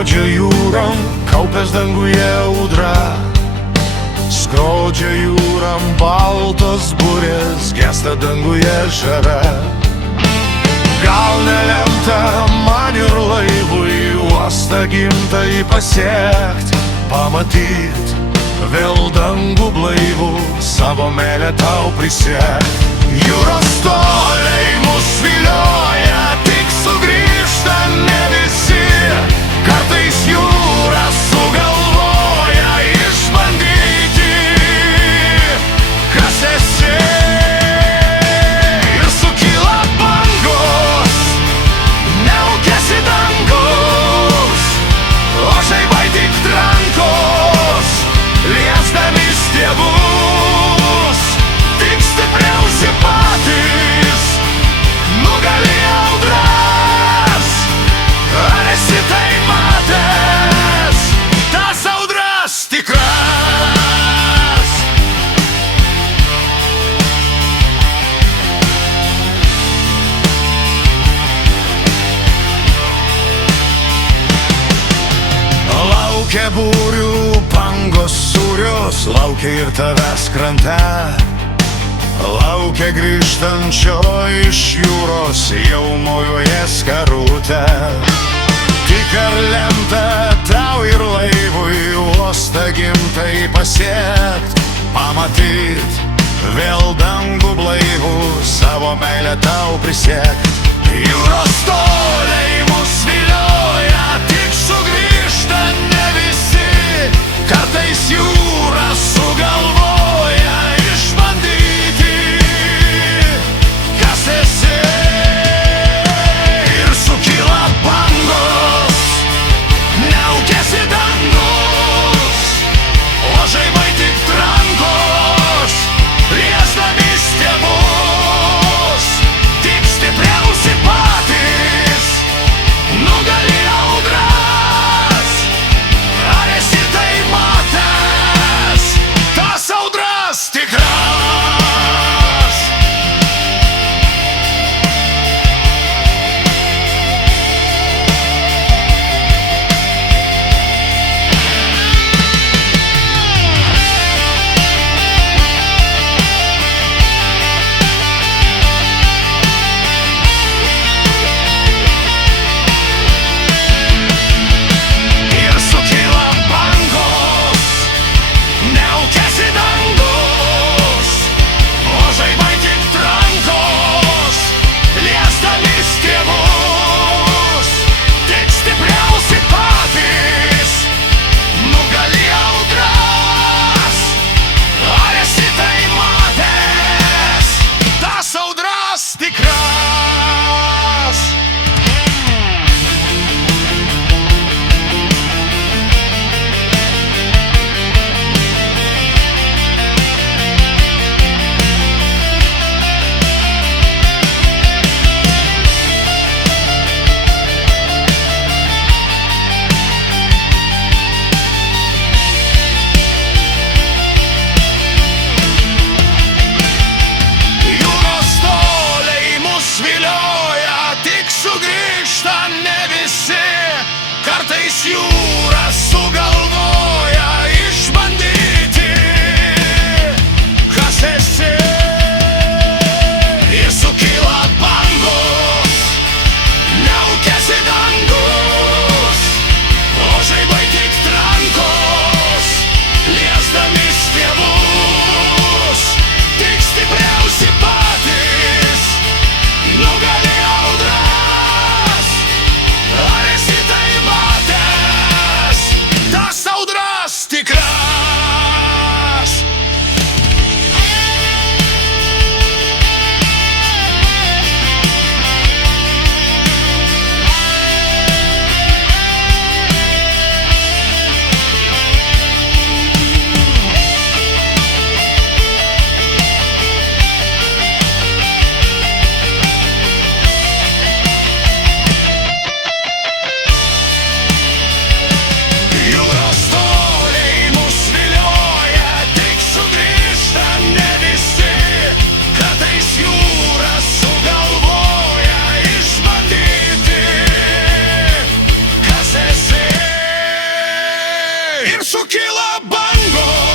Skrodžia jūrom, kaupės danguje audra. Skrodžia jūram baltos burės, gesta danguje žara. Gal nelemta man ir laivui uostą gimtąjį pasiekt, pamatyt vėl dangų blaivų, savo meilę tau prisiekt. Jūros toliai mus vilioja, tik sugrįžta ne visi. Kartais jūra sugalvoja išbandyti, kas esi. Ir sukyla bangos, neaukėsi dangus, o žaibai tik trankos, liesdami stiebus. Tik stipriausi patys nugali audras. Ar esi tai matęs, tas audras tikras? Laukia būrių bangos sūrios, laukia ir tavęs krante. Laukia grįžtančio iš jūros, jau mojuoja skarutę. Tik ar lemta tau ir laivui uostą gimtąjį pasiekt, pamatyt vėl dangų blaivų, savo meilę tau prisiekt. Jūros toliai mus vilioja, tik sugrįžta ne visi. Kartais jūra sugalvoja išbandyti, kas esi. Ir sukyla bangos, neaukėsi dangus, o žaibai tik trankos, liesdami stiebus. Tik stipriausi patys nugali ir sukyla bangos.